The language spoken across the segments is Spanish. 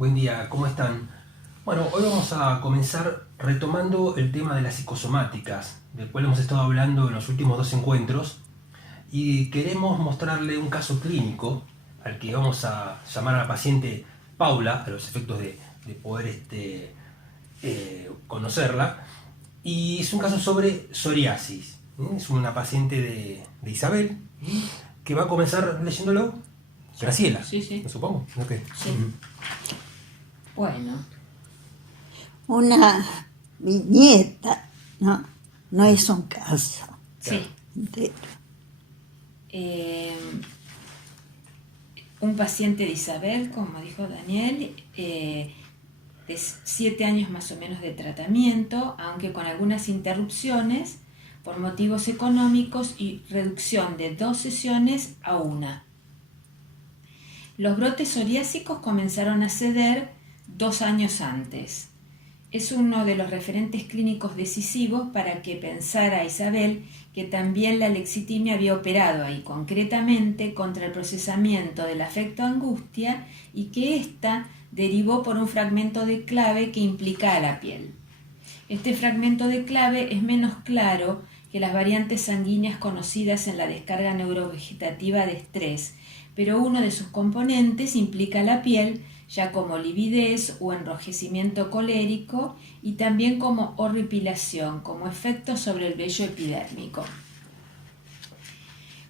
Buen día, ¿cómo están? Bueno, hoy vamos a comenzar retomando el tema de las psicosomáticas, del cual hemos estado hablando en los últimos dos encuentros, y queremos mostrarle un caso clínico al que vamos a llamar a la paciente Paula, a los efectos de poder conocerla, y es un caso sobre psoriasis. Es una paciente de Isabel, que va a comenzar leyéndolo. Graciela, Sí, sí. ¿me supongo? Okay. Sí. Bueno, Una viñeta, ¿no? No es un caso sí. entero. Un paciente de Isabel, como dijo Daniel, de 7 años más o menos de tratamiento, aunque con algunas interrupciones por motivos económicos y reducción de 2 sesiones a 1. Los brotes psoriásicos comenzaron a ceder 2 años antes. Es uno de los referentes clínicos decisivos para que pensara Isabel que también la lexitimia había operado ahí, concretamente contra el procesamiento del afecto angustia, y que ésta derivó por un fragmento de clave que implica a la piel. Este fragmento de clave es menos claro que las variantes sanguíneas conocidas en la descarga neurovegetativa de estrés, pero uno de sus componentes implica la piel, ya como lividez o enrojecimiento colérico, y también como horripilación, como efecto sobre el vello epidérmico.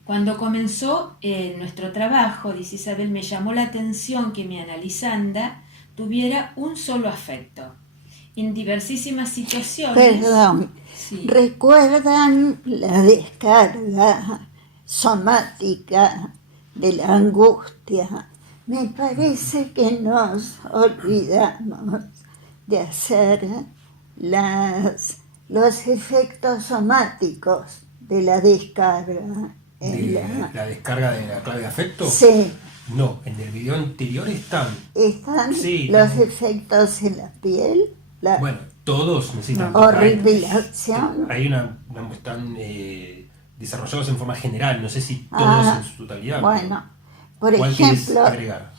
Cuando comenzó nuestro trabajo, dice Isabel, me llamó la atención que mi analizanda tuviera un solo afecto. En diversísimas situaciones... Perdón, Sí. ¿recuerdan la descarga somática de la angustia? Me parece que nos olvidamos de hacer los efectos somáticos de la descarga. ¿La descarga de la clave de afecto? Sí. No, en el video anterior están. ¿Están Sí, los efectos en la piel? Bueno, todos necesitan. Horripilación. Hay están desarrollados en forma general, no sé si todos en su totalidad. Bueno, por ¿Cuál quieres ejemplo, agregar?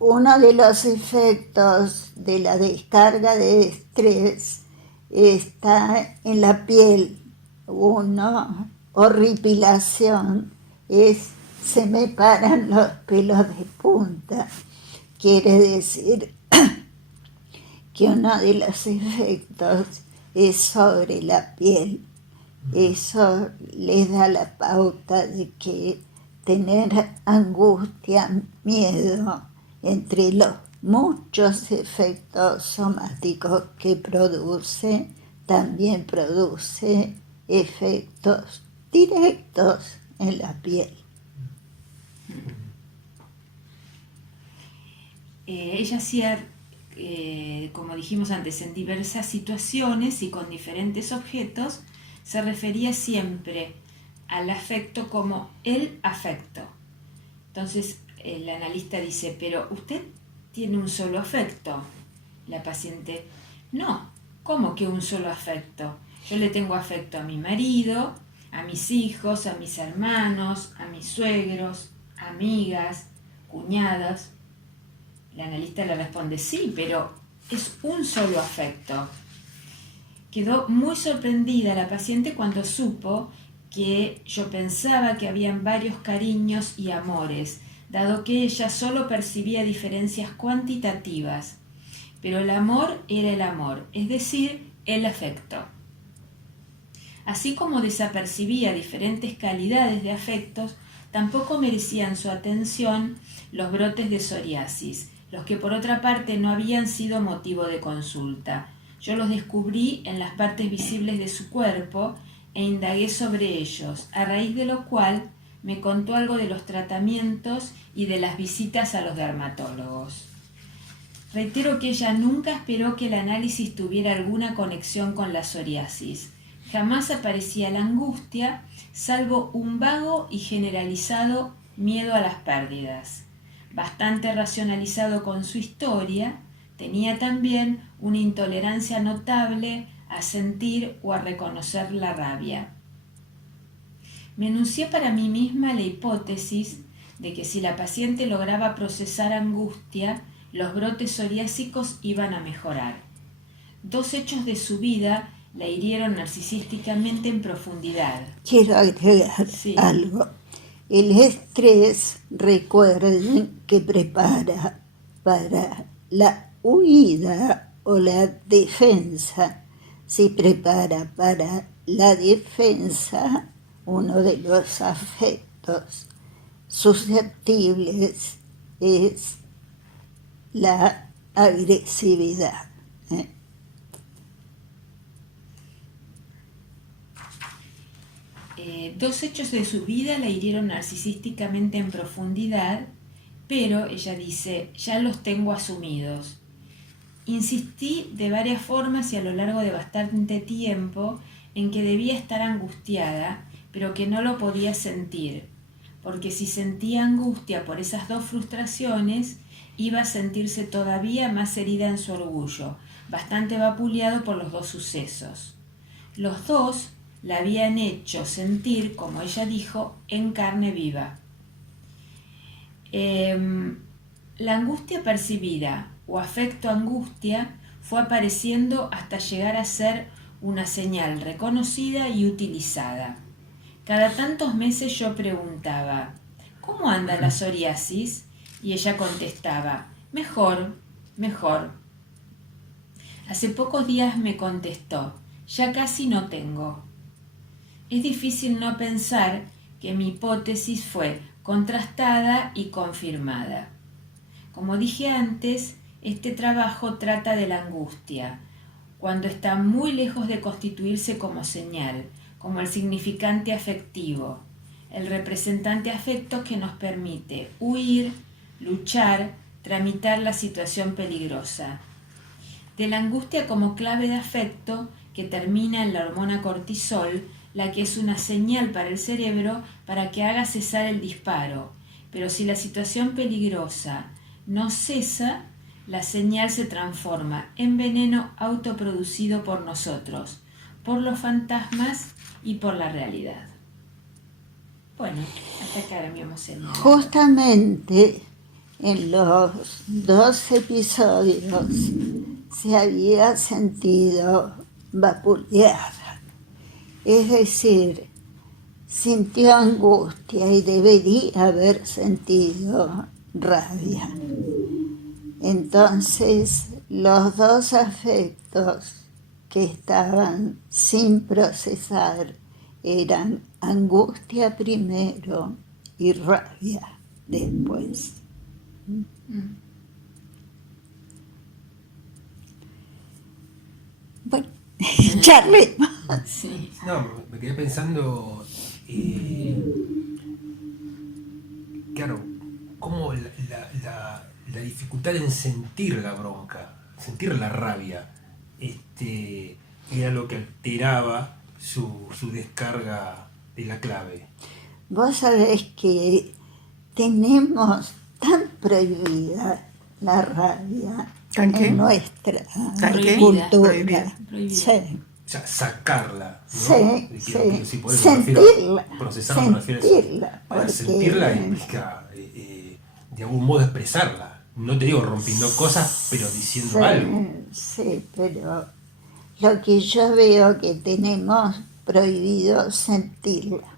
uno de los efectos de la descarga de estrés está en la piel. Uno, horripilación, se me paran los pelos de punta. Quiere decir que uno de los efectos es sobre la piel. Eso les da la pauta de que tener angustia, miedo, entre los muchos efectos somáticos que produce, también produce efectos directos en la piel. Ella hacía, como dijimos antes, en diversas situaciones y con diferentes objetos, se refería siempre al afecto como el afecto. Entonces el analista dice, pero usted tiene un solo afecto. La paciente, no, ¿cómo que un solo afecto? Yo le tengo afecto a mi marido, a mis hijos, a mis hermanos, a mis suegros, amigas, cuñadas. El analista le responde, sí, pero es un solo afecto. Quedó muy sorprendida la paciente cuando supo que yo pensaba que habían varios cariños y amores, dado que ella solo percibía diferencias cuantitativas. Pero el amor era el amor, es decir, el afecto. Así como desapercibía diferentes calidades de afectos, tampoco merecían su atención los brotes de psoriasis, los que por otra parte no habían sido motivo de consulta. Yo los descubrí en las partes visibles de su cuerpo e indagué sobre ellos, a raíz de lo cual me contó algo de los tratamientos y de las visitas a los dermatólogos. Reitero que ella nunca esperó que el análisis tuviera alguna conexión con la psoriasis. Jamás aparecía la angustia, salvo un vago y generalizado miedo a las pérdidas. Bastante racionalizado con su historia, tenía también una intolerancia notable a sentir o a reconocer la rabia. Me enuncié para mí misma la hipótesis de que si la paciente lograba procesar angustia, los brotes psoriásicos iban a mejorar. 2 hechos de su vida la hirieron narcisísticamente en profundidad. Quiero agregar Sí. algo. El estrés, recuerden que prepara para la huida o la defensa. Si prepara para la defensa, uno de los afectos susceptibles es la agresividad. 2 hechos de su vida la hirieron narcisísticamente en profundidad, pero ella dice, ya los tengo asumidos. Insistí de varias formas y a lo largo de bastante tiempo en que debía estar angustiada, pero que no lo podía sentir, porque si sentía angustia por esas 2 frustraciones, iba a sentirse todavía más herida en su orgullo, bastante vapuleado por los 2 sucesos. Los 2 la habían hecho sentir, como ella dijo, en carne viva. La angustia percibida o afecto angustia fue apareciendo hasta llegar a ser una señal reconocida y utilizada. Cada tantos meses yo preguntaba, ¿cómo anda la psoriasis? Y ella contestaba, mejor, mejor. Hace pocos días me contestó, ya casi no tengo. Es difícil no pensar que mi hipótesis fue contrastada y confirmada. Como dije antes, este trabajo trata de la angustia, cuando está muy lejos de constituirse como señal, como el significante afectivo, el representante afecto que nos permite huir, luchar, tramitar la situación peligrosa. De la angustia como clave de afecto que termina en la hormona cortisol, la que es una señal para el cerebro para que haga cesar el disparo. Pero si la situación peligrosa no cesa, la señal se transforma en veneno autoproducido por nosotros, por los fantasmas y por la realidad. Bueno, hasta acá habíamos terminado. Justamente en los 2 episodios se había sentido vapuleada. Es decir, sintió angustia y debería haber sentido rabia. Entonces, los 2 afectos que estaban sin procesar eran angustia primero y rabia después. Bueno, charlemos. Sí. No, me quedé pensando, claro, cómo la dificultad en sentir la bronca, sentir la rabia, era lo que alteraba su descarga de la clave. Vos sabés que tenemos tan prohibida la rabia ¿Tan qué? en nuestra ¿Tan qué? cultura. Prohibida. Sí. O sea, sacarla, ¿no? Sí, Por eso me refiero sentirla, a procesarla, me refiero a eso. sentirla, Ahora, porque- sentirla implica, de algún modo, expresarla. No te digo rompiendo cosas, pero diciendo algo. Sí, pero lo que yo veo que tenemos prohibido sentirla.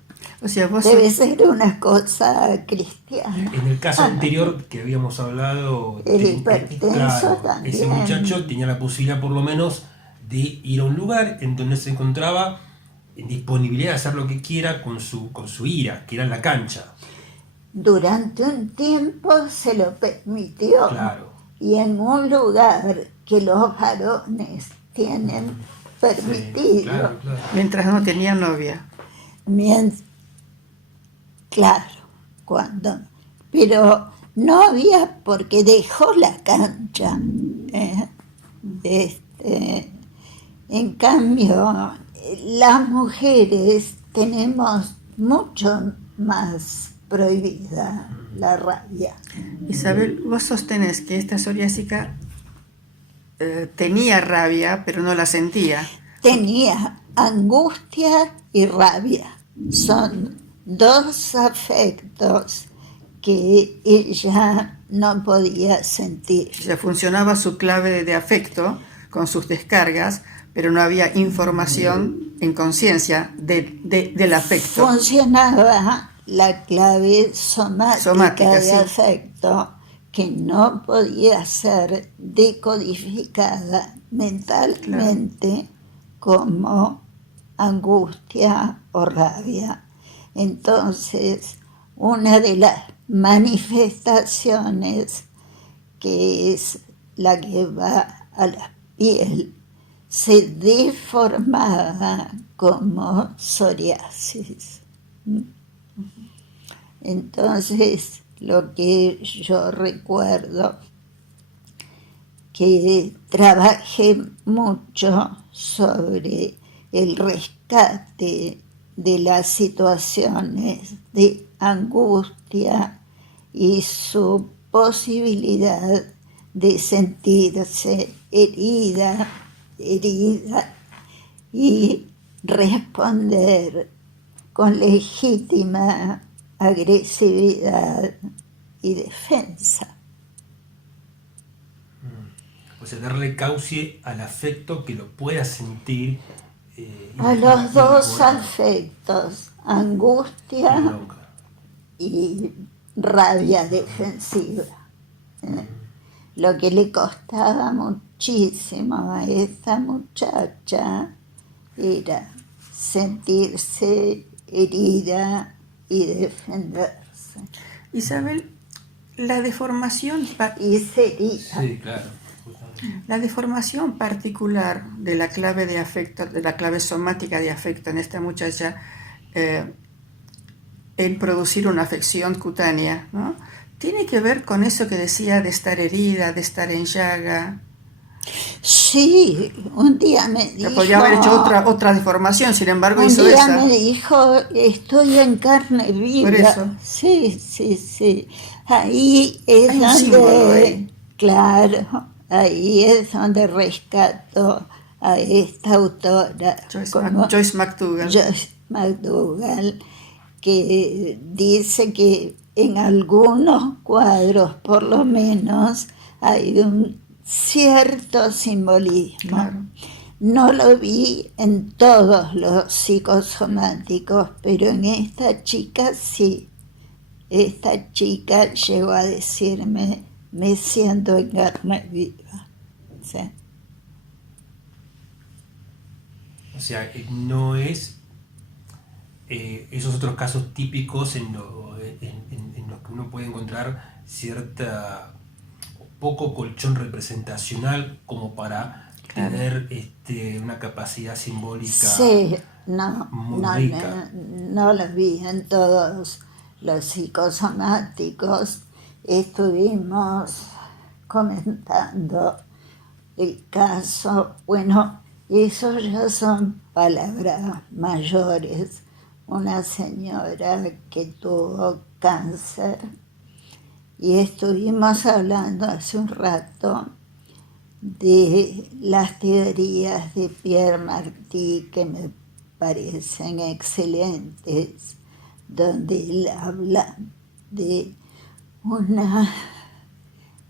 O sea, vos Debe ser una cosa cristiana. En el caso anterior que habíamos hablado, El te- hipertenso claro, también. ese muchacho tenía la posibilidad por lo menos de ir a un lugar en donde se encontraba en disponibilidad de hacer lo que quiera con su ira, que era en la cancha. Durante un tiempo se lo permitió. Claro. Y en un lugar que los varones tienen permitido. Sí, claro. mientras no tenía novia. Claro, pero no había porque dejó la cancha. En cambio, las mujeres tenemos mucho más prohibida la rabia. Isabel, vos sostenés que esta psoriásica tenía rabia, pero no la sentía. Tenía angustia y rabia. Son 2 afectos que ella no podía sentir. O sea, funcionaba su clave de afecto con sus descargas, pero no había información en conciencia del afecto. Funcionaba la clave somática de sí. afecto, que no podía ser decodificada mentalmente como angustia o rabia. Entonces, una de las manifestaciones, que es la que va a la piel, se deformaba como psoriasis. Entonces, lo que yo recuerdo, que trabajé mucho sobre el rescate de las situaciones de angustia y su posibilidad de sentirse herida y responder con legítima agresividad y defensa. O sea, darle cauce al afecto que lo pueda sentir. A los dos afectos, angustia y rabia defensiva. Lo que le costaba muchísimo a esta muchacha era sentirse herida y defenderse. Isabel, la deformación... Y sería. Sí, claro. La deformación particular de la clave de afecto, de la clave somática de afecto en esta muchacha, el producir una afección cutánea, ¿no? ¿Tiene que ver con eso que decía de estar herida, de estar en llaga? Sí, un día me dijo... Podría haber hecho otra deformación, sin embargo hizo esa. Un día me dijo, estoy en carne viva. Por eso. Sí. Ahí es Hay un donde... símbolo ahí. Claro, ahí es donde rescato a esta autora. Joyce McDougall. Joyce McDougall, que dice que en algunos cuadros, por lo menos, hay un cierto simbolismo. Claro. No lo vi en todos los psicosomáticos, pero en esta chica sí. Esta chica llegó a decirme, me siento en carne viva. ¿Sí? O sea, no es esos otros casos típicos en los que uno puede encontrar cierta poco colchón representacional como para tener una capacidad simbólica. Sí, no rica. No lo vi en todos los psicosomáticos. Estuvimos comentando el caso, bueno, esos ya son palabras mayores. Una señora que tuvo cáncer, y estuvimos hablando hace un rato de las teorías de Pierre Martí, que me parecen excelentes, donde él habla de una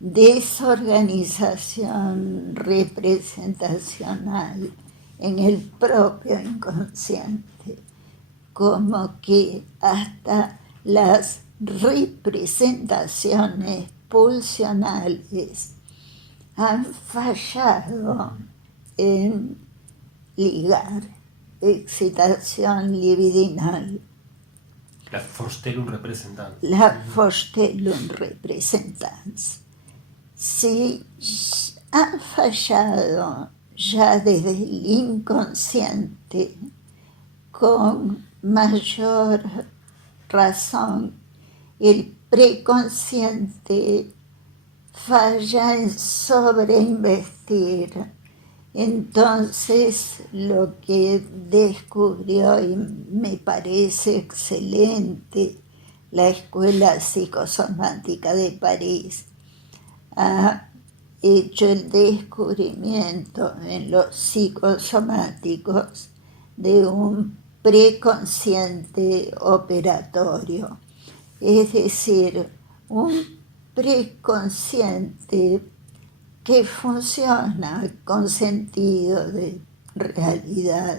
desorganización representacional en el propio inconsciente, como que hasta las representaciones pulsionales han fallado en ligar excitación libidinal. La Vorstellung representante. La Vorstellung representans. Si han fallado ya desde el inconsciente, con mayor razón el preconsciente falla en sobreinvestir. Entonces, lo que descubrió, y me parece excelente, la Escuela Psicosomática de París ha hecho el descubrimiento en los psicosomáticos de un preconsciente operatorio, es decir, un preconsciente que funciona con sentido de realidad,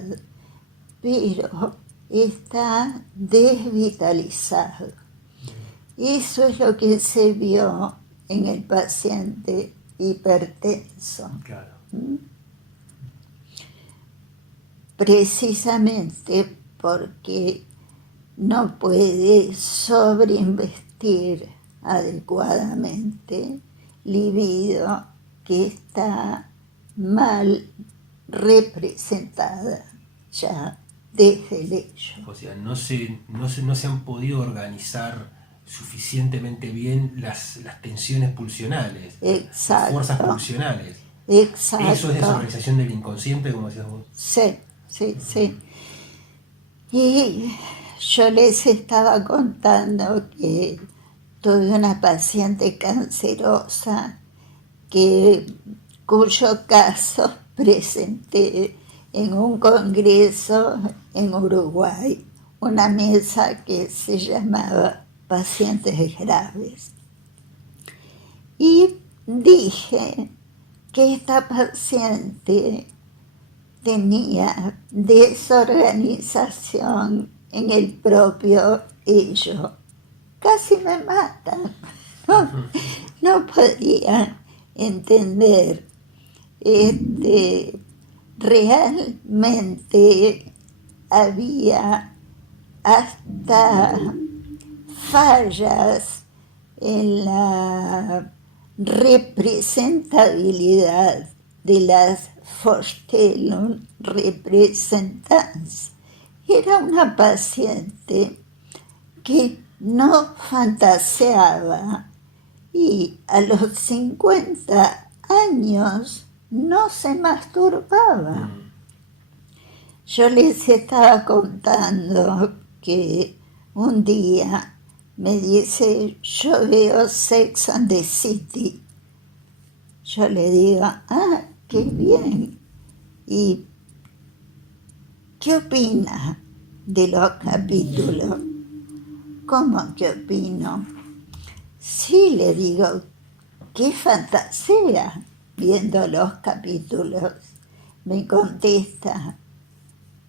pero está desvitalizado. Eso es lo que se vio en el paciente hipertenso. Claro. Precisamente porque no puede sobreinvestir adecuadamente libido que está mal representada ya desde el hecho. O sea, no se han podido organizar suficientemente bien las tensiones pulsionales, Exacto. las fuerzas pulsionales. Exacto. Eso es desorganización del inconsciente, como decías vos. Sí. Y yo les estaba contando que tuve una paciente cancerosa cuyo caso presenté en un congreso en Uruguay, una mesa que se llamaba Pacientes Graves. Y dije que esta paciente tenía desorganización en el propio ello. Casi me matan. No podía entender. Realmente había hasta fallas en la representabilidad de las Vorstellung Repräsentanz. Era una paciente que no fantaseaba y a los 50 años no se masturbaba. Yo les estaba contando que un día me dice, yo veo Sex and the City. Yo le digo, qué bien. ¿Y qué opina de los capítulos? ¿Cómo que opino? Sí, le digo, qué fantasía viendo los capítulos. Me contesta,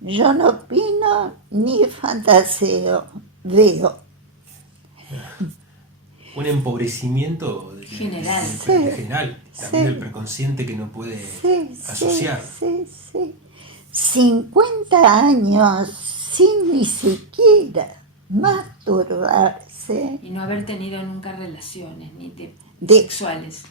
yo no opino ni fantaseo, veo. Un empobrecimiento general. General, también del preconsciente que no puede asociar. Sí. 50 años sin ni siquiera masturbarse. Y no haber tenido nunca relaciones ni sexuales.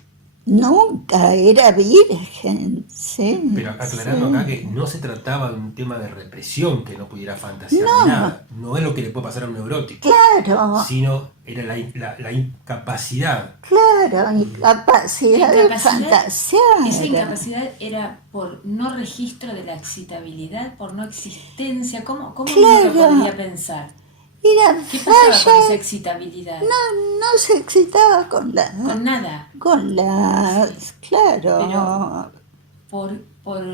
Nunca, era virgen, sí. Pero aclarando acá que no se trataba de un tema de represión, que no pudiera fantasear ni nada. No es lo que le puede pasar a un neurótico. Claro. Sino era la incapacidad. Claro, incapacidad de fantasear. Esa incapacidad era por no registro de la excitabilidad, por no existencia. ¿Cómo uno lo podría pensar? ¿Qué pasaba con esa excitabilidad? No se excitaba con nada. Con las, sí. Claro. Pero por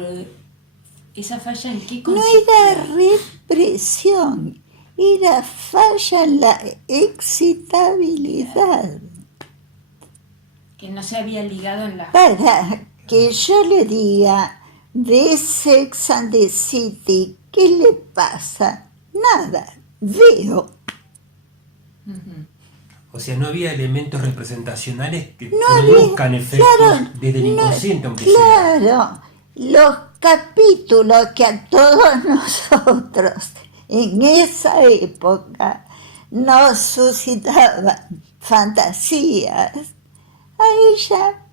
esa falla, ¿en qué consistía? No era represión, era falla en la excitabilidad. Que no se había ligado en la... Para que yo le diga de Sex and the City, ¿qué le pasa? Nada. Veo. O sea, no había elementos representaciones que produzcan efectos desde el inconsciente, aunque sea. Claro, los capítulos que a todos nosotros en esa época nos suscitaban fantasías, a ella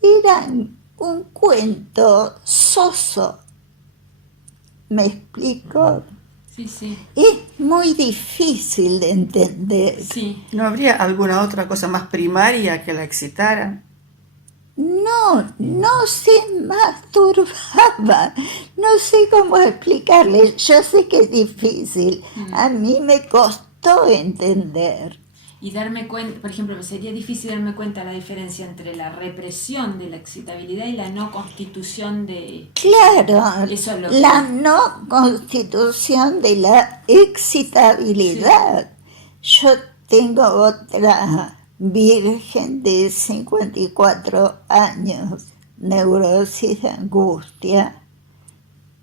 eran un cuento soso. ¿Me explico? Sí. Es muy difícil de entender. Sí. ¿No habría alguna otra cosa más primaria que la excitara? No se masturbaba. No sé cómo explicarle. Yo sé que es difícil. A mí me costó entender. Y darme cuenta, por ejemplo, sería difícil darme cuenta la diferencia entre la represión de la excitabilidad y la no constitución de... Claro, Eso es lo la no constitución de la excitabilidad. Sí. Yo tengo otra virgen de 54 años, neurosis de angustia,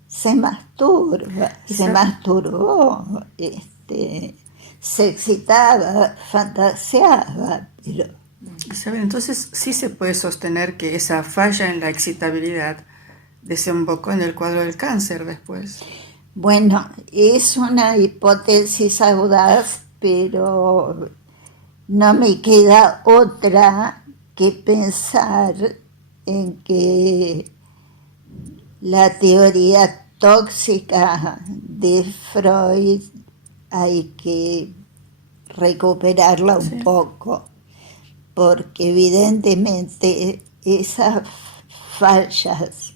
se masturba, se masturbó, se excitaba, fantaseaba, pero Isabel, entonces sí se puede sostener que esa falla en la excitabilidad desembocó en el cuadro del cáncer después. bueno, es una hipótesis audaz, pero no me queda otra que pensar en que la teoría tóxica de Freud hay que recuperarla un poco, porque evidentemente esas fallas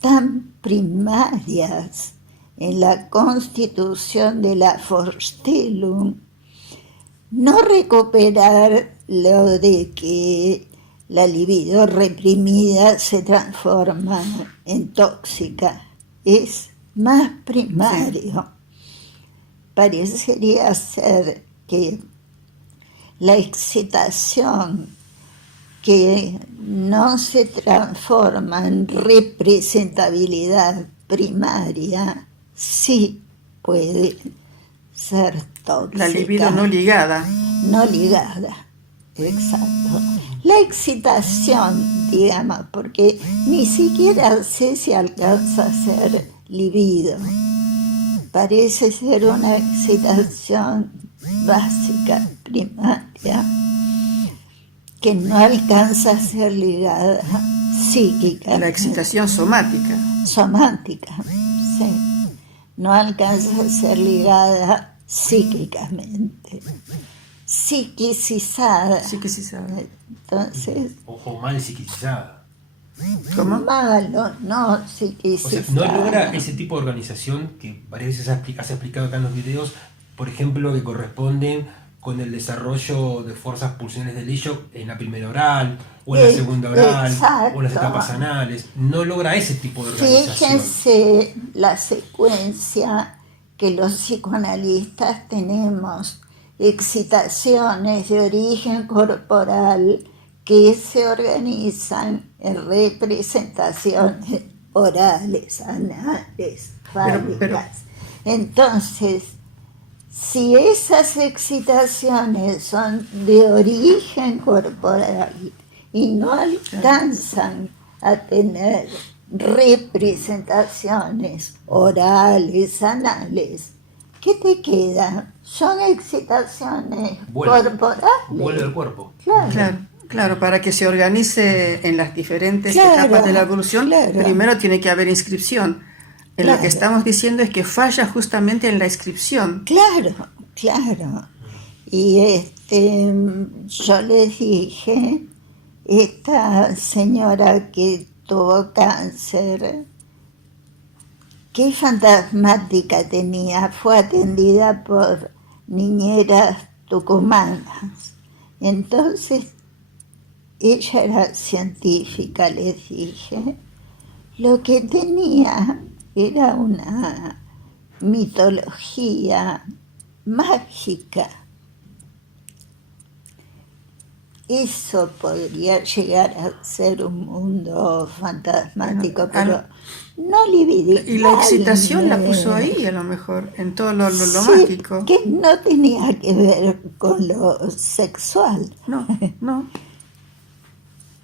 tan primarias en la constitución de la Vorstellung, no recuperar lo de que la libido reprimida se transforma en tóxica, es más primario. Parecería ser que la excitación que no se transforma en representabilidad primaria sí puede ser tóxica. La libido no ligada. No ligada, exacto. La excitación, digamos, porque ni siquiera sé si alcanza a ser libido. Parece ser una excitación básica, primaria, que no alcanza a ser ligada psíquica. La excitación somática. Somática, sí. No alcanza a ser ligada psíquicamente. Psiquicizada. Entonces. O mal psiquicizada. ¿Cómo? Malo, no O psiquicizada. sea, no logra ese tipo de organización que varias veces has explicado acá en los videos, por ejemplo, que corresponden con el desarrollo de fuerzas pulsionales del hilo en la primera oral, o en la segunda oral, exacto. o en las etapas anales. No logra ese tipo de organización. Fíjense la secuencia que los psicoanalistas tenemos: excitaciones de origen corporal que se organizan en representaciones orales, anales, fálicas. Entonces, si esas excitaciones son de origen corporal y no alcanzan a tener representaciones orales, anales, ¿qué te queda? Son excitaciones corporales. Vuelve al cuerpo. Claro, para que se organice en las diferentes etapas de la evolución, primero tiene que haber inscripción. Lo que estamos diciendo es que falla justamente en la inscripción. Claro. Y yo les dije, esta señora que tuvo cáncer, qué fantasmática tenía, fue atendida por niñeras tucumanas. Entonces, ella era científica, les dije. Lo que tenía era una mitología mágica. Eso podría llegar a ser un mundo fantasmático, pero no libidical. Y la excitación la puso ahí, a lo mejor, en todo lo mágico. Que no tenía que ver con lo sexual. No.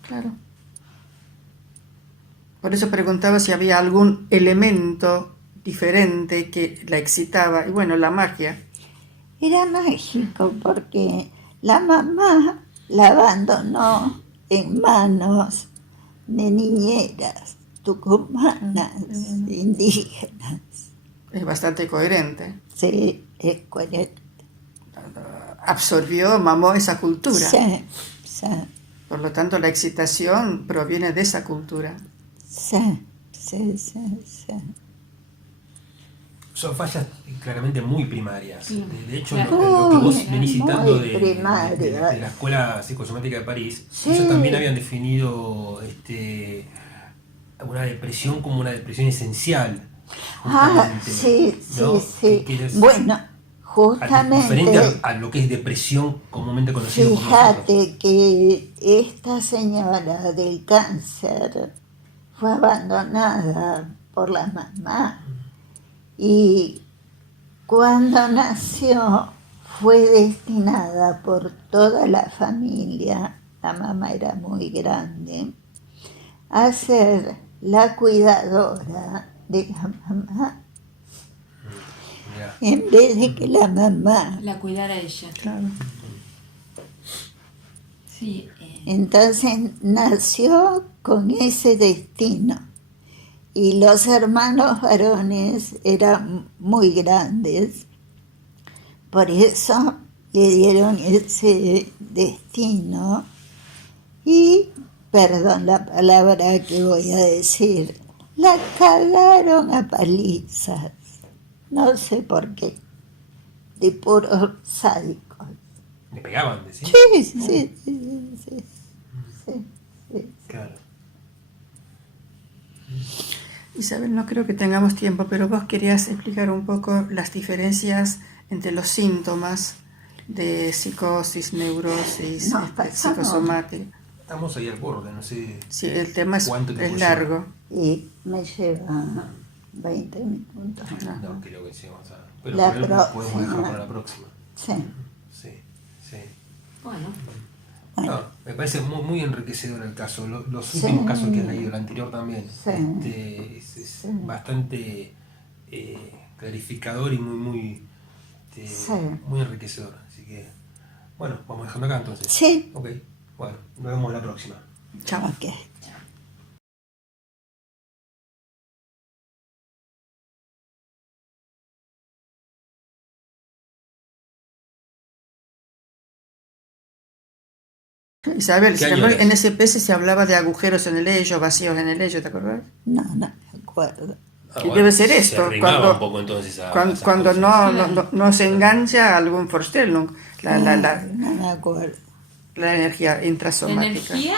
Claro. Por eso preguntaba si había algún elemento diferente que la excitaba. Y bueno, la magia. Era mágico porque la mamá la abandonó en manos de niñeras tucumanas, indígenas. Es bastante coherente. Sí, es coherente. Absorbió, mamó esa cultura. Sí. Por lo tanto, la excitación proviene de esa cultura. Sí. Son fallas claramente muy primarias. Sí. De hecho, lo que vos venís citando de la Escuela Psicosomática de París, ellos también habían definido una depresión como una depresión esencial. Sí. Bueno, Justamente, diferente a lo que es depresión comúnmente conocido por nosotros. fíjate que esta señora del cáncer fue abandonada por la mamá y cuando nació fue destinada por toda la familia, la mamá era muy grande, a ser la cuidadora de la mamá, en vez de que la mamá. La cuidara ella. Claro. Sí. Entonces nació con ese destino. Y los hermanos varones eran muy grandes. Por eso le dieron ese destino. Y, perdón la palabra que voy a decir, la cagaron a palizas. No sé por qué. De puros sádicos. Le pegaban, decía. Sí. Claro. Isabel, no creo que tengamos tiempo, pero vos querías explicar un poco las diferencias entre los síntomas de psicosis, neurosis, psicosomática. Estamos ahí al borde, no sé. Sí, el tema es largo. Y me lleva 20 minutos. No, creo que sí, vamos a... Pero La por ahí podemos dejar próxima. para la próxima. Sí. Sí. Bueno, No, me parece muy enriquecedor el caso. Los últimos casos que has leído, el anterior también, es bastante clarificador y muy enriquecedor. Así que, bueno, vamos dejando acá entonces. Sí. Ok, bueno, nos vemos la próxima. Chao. Ok. Isabel, ¿Qué sin año embargo, es? en SPS se hablaba de agujeros en el hecho, vacíos en el hecho, ¿te acordás? No me acuerdo. Debe ser esto, Se arrimaba cuando- un poco entonces a Cuando, esas cuando cosas. no se engancha algún Vorstellung, la No me acuerdo. energía la intrasomática. energía,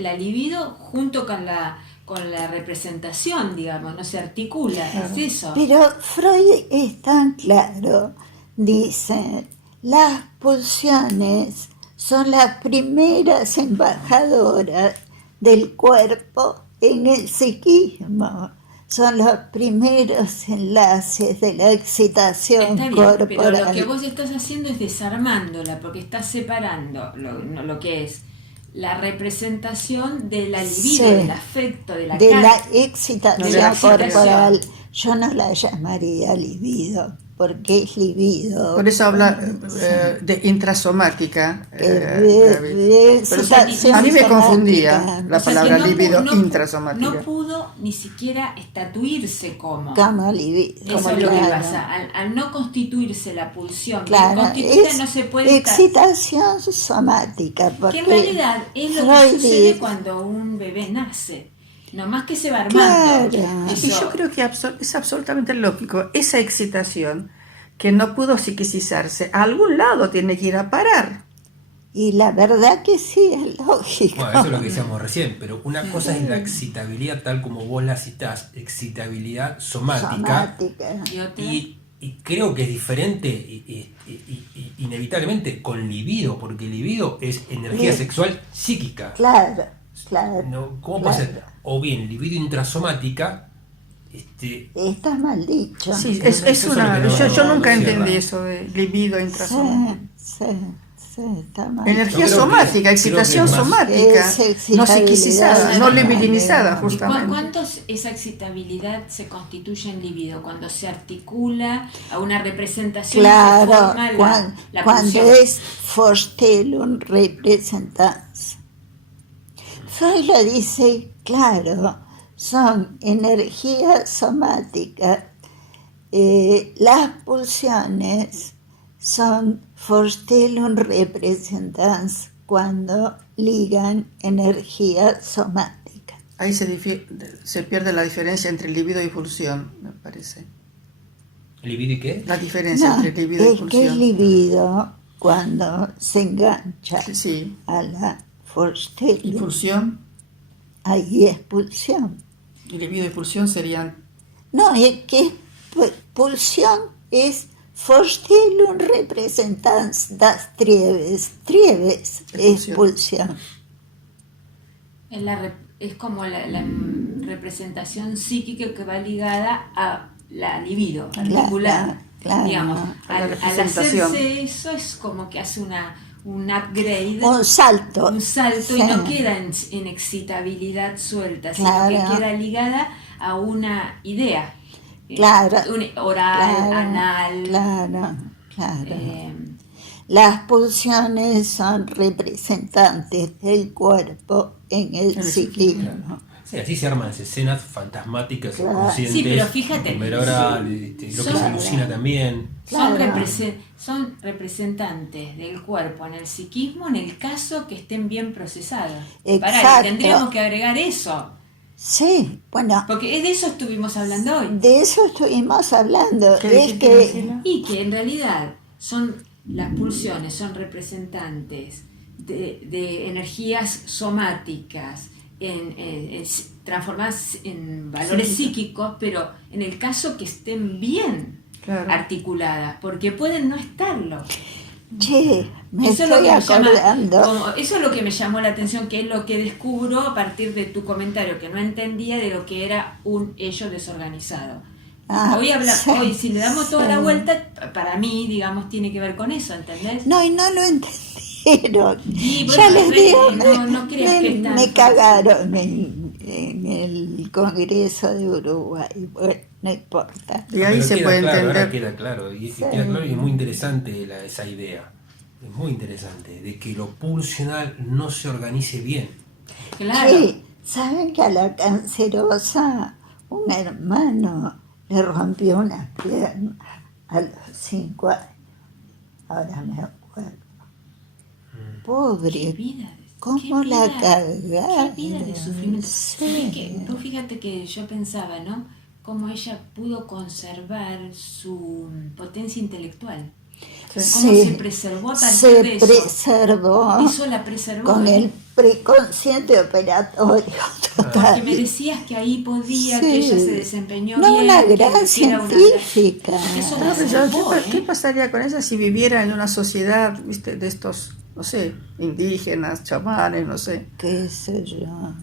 la libido junto con la representación, digamos, no se articula, es eso. Pero Freud es tan claro. Dice, las pulsiones son las primeras embajadoras del cuerpo en el psiquismo. Son los primeros enlaces de la excitación Está bien, corporal. pero lo que vos estás haciendo es desarmándola, porque estás separando lo que es la representación de la libido, Sí. del afecto, de la de la carga. excitación De la excitación. corporal. Yo no la llamaría libido, porque es libido. Por eso habla de intrasomática. de Por eso excitación a mí me somática. confundía la O sea, palabra que no libido pu- no- intrasomática. No pudo ni siquiera estatuirse como. Como libido. Eso es lo que claro. pasa. Al no constituirse la pulsión Claro, constituida, es no se puede estar. excitación somática, Que porque en realidad es lo que Freud sucede dice- cuando un bebé nace. Nomás que se va armando. Claro. Y yo creo que es absolutamente lógico. Esa excitación que no pudo psiquicizarse, a algún lado tiene que ir a parar. Y la verdad que sí, es lógico. Bueno, eso es lo que decíamos recién, pero una cosa es la excitabilidad tal como vos la citás, excitabilidad somática, Y otra, y creo que es diferente inevitablemente con libido, porque libido es energía Sí. sexual psíquica. Claro. ¿No? ¿Cómo puede claro. ser? O bien libido intrasomática, Está mal dicho. Sí, Eso es es una. lo que no- Yo nunca no entendí cierra. eso de libido intrasomática. Sí, está mal. Energía Yo creo que- somática, excitación creo que más- somática, Es no excitabilidad. psiquicizada, no libidinizada, ¿y justamente. cuánto esa excitabilidad se constituye en libido? Cuando se articula a una representación y se Claro, forma la cuando pulsión. es Vorstellung Repräsentanz. Freud lo dice claro, son energías somáticas. Las pulsiones son Vorstellung Repräsentanz cuando ligan energía somática. Ahí se pierde la diferencia entre libido y pulsión, me parece. ¿libido y qué? La diferencia No, entre libido y es que es pulsión. libido cuando se engancha Sí. a la Y Vorstellung. pulsión, Ahí es pulsión. y libido y pulsión serían. No, es que pulsión es Forstellum representans das trieves. Trieves, expulsión. Es como la representación psíquica que va ligada a la libido particular. Claro, digamos, a la al representación. hacerse eso es como que hace un upgrade, Un salto. y no queda en excitabilidad suelta, Claro. sino que queda ligada a una idea. Claro. Oral, Claro, anal. Claro. Las pulsiones son representantes del cuerpo en el psiquismo. Sí, así se arman las escenas fantasmáticas, Claro. inconscientes. Sí, pero fíjate, Primer oral, lo que se son- alucina también. Son, Claro. son representantes del cuerpo en el psiquismo en el caso que estén bien procesados. Exacto. Tendríamos que agregar eso, Sí, bueno, porque de eso estuvimos hablando hoy. de eso estuvimos hablando. ¿Qué Es dijiste, que Graciela? Y que en realidad las pulsiones son representantes de energías somáticas transformadas en valores psíquicos, pero en el caso que estén bien Claro. articuladas, porque pueden no estarlo. che, me Eso es lo estoy que me llama- acordando. eso es lo que me llamó la atención, que es lo que descubro a partir de tu comentario, que no entendía de lo que era un ello desorganizado. Hoy, si le damos toda la vuelta, para mí, digamos, tiene que ver con eso, ¿entendés? No, y no lo entendieron. Y bueno, Ya les digo, no creas que es tan me fácil. cagaron en el Congreso de Uruguay. Bueno, no importa. Y ahí Pero se queda puede claro, ahora entender. queda claro, y queda claro, y es muy interesante esa idea. Es muy interesante, de que lo pulsional no se organice bien. Claro. Sí, ¿saben que a la cancerosa un hermano le rompió una pierna a los 5 años? Ahora me acuerdo. Qué Pobre, vida. ¿cómo qué la vida- cagaron? Qué vida de sufrimiento. Sí. Tú fíjate que yo pensaba, ¿no? Cómo ella pudo conservar su potencia intelectual. Cómo Sí, se preservó a partir se de eso. preservó Eso la preservó. con ¿eh? el preconsciente operatorio Que total. me decías que ahí podía, Sí. que ella se desempeñó No, bien. una que gran era una- científica. Eso No, la pero salvó, ¿qué ¿eh? pasaría con ella si viviera en una sociedad, viste, de estos, no sé, indígenas, chamanes, no sé? Qué sé yo.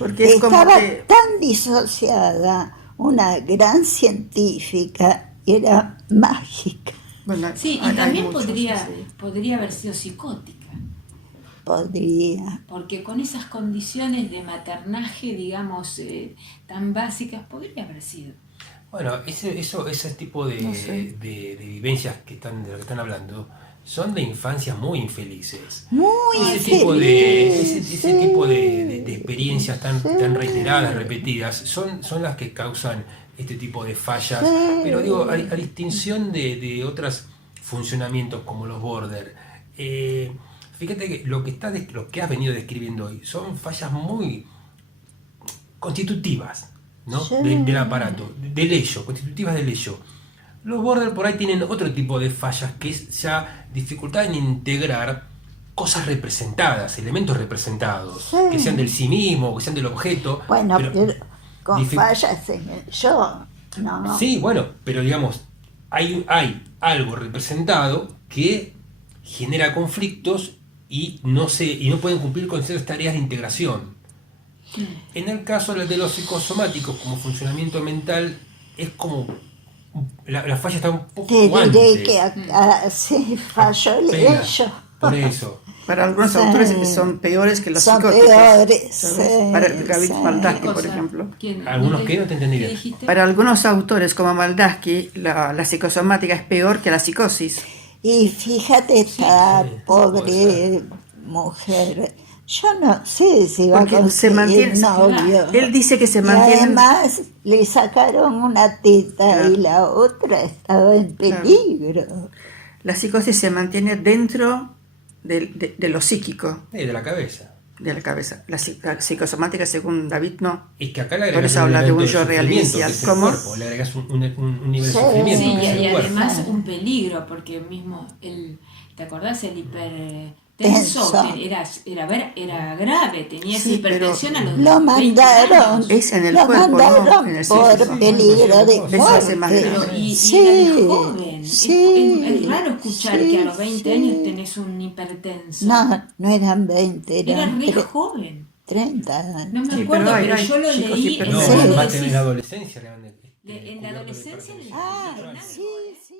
Porque es como Estaba que tan disociada, una gran científica, y era mágica. bueno, Sí, hay y también muchos, podría, sí. podría haber sido psicótica. Podría. Porque con esas condiciones de maternaje, digamos, tan básicas, podría haber sido. Bueno, ese tipo de, No sé. de vivencias de lo que están hablando son de infancias muy infelices. Muy Ese tipo feliz. tipo de experiencias tan Sí. reiteradas, repetidas, son las que causan este tipo de fallas. Sí. Pero digo, a distinción de otros funcionamientos como los border, fíjate que lo que has venido describiendo hoy son fallas muy constitutivas, ¿no? Sí. Del aparato, del ello, constitutivas del ello. Los border por ahí tienen otro tipo de fallas, que es ya dificultad en integrar cosas representadas, elementos representados, Sí. que sean del sí mismo, que sean del objeto. Bueno, pero con dific- fallas en el yo, ¿no? Sí, bueno, pero digamos, hay algo representado que genera conflictos y no pueden cumplir con ciertas tareas de integración. En el caso de los psicosomáticos, como funcionamiento mental, es como la falla está un poco Te diré antes. que acá sí falló el Apenas. ello. Por eso. Para algunos Sí. autores son peores que los Son psicóticos. peores, ¿sabes? sí, Para David sí. Maldasky, ¿Qué por cosa? ejemplo. ¿Quién? Algunos que no te entendí ¿Qué bien. dijiste? Para algunos autores como Maldasky, la psicosomática es peor que la psicosis. Y fíjate esta sí, pobre puede mujer. Yo no sé si va a Porque se conseguir mantiene- novio. Él dice que se Y mantiene. además le sacaron una teta Claro. y la otra estaba en Claro. peligro. La psicosis se mantiene dentro de lo psíquico, De la cabeza. de la cabeza. La psicosomática, según David, no. Es que acá le Por agregas eso un habla de elemento un yo real sufrimiento, inicial. que es el ¿Cómo? cuerpo, le agregas un nivel Sí. de sufrimiento. Sí, que es y el cuerpo. además un peligro, porque mismo ¿te acordás? El hipertenso Tenso. era grave, tenía esa Sí, hipertensión a pero los Lo 20 mandaron, años. Es en el lo cuerpo, no mandaron en el por psíquico. peligro de Eso hace más muerte. grave. Pero y Sí, era de joven, sí. raro escuchar Sí, que a los 20 sí. años tenés un hipertenso. No eran 20, Era eran re joven. 30 años. No me Sí, acuerdo, pero pero hay yo lo chicos leí No, Sí. vos lo más que decís. en la adolescencia le han En la descubierto adolescencia hipertensión. Ah, le- sí, sí.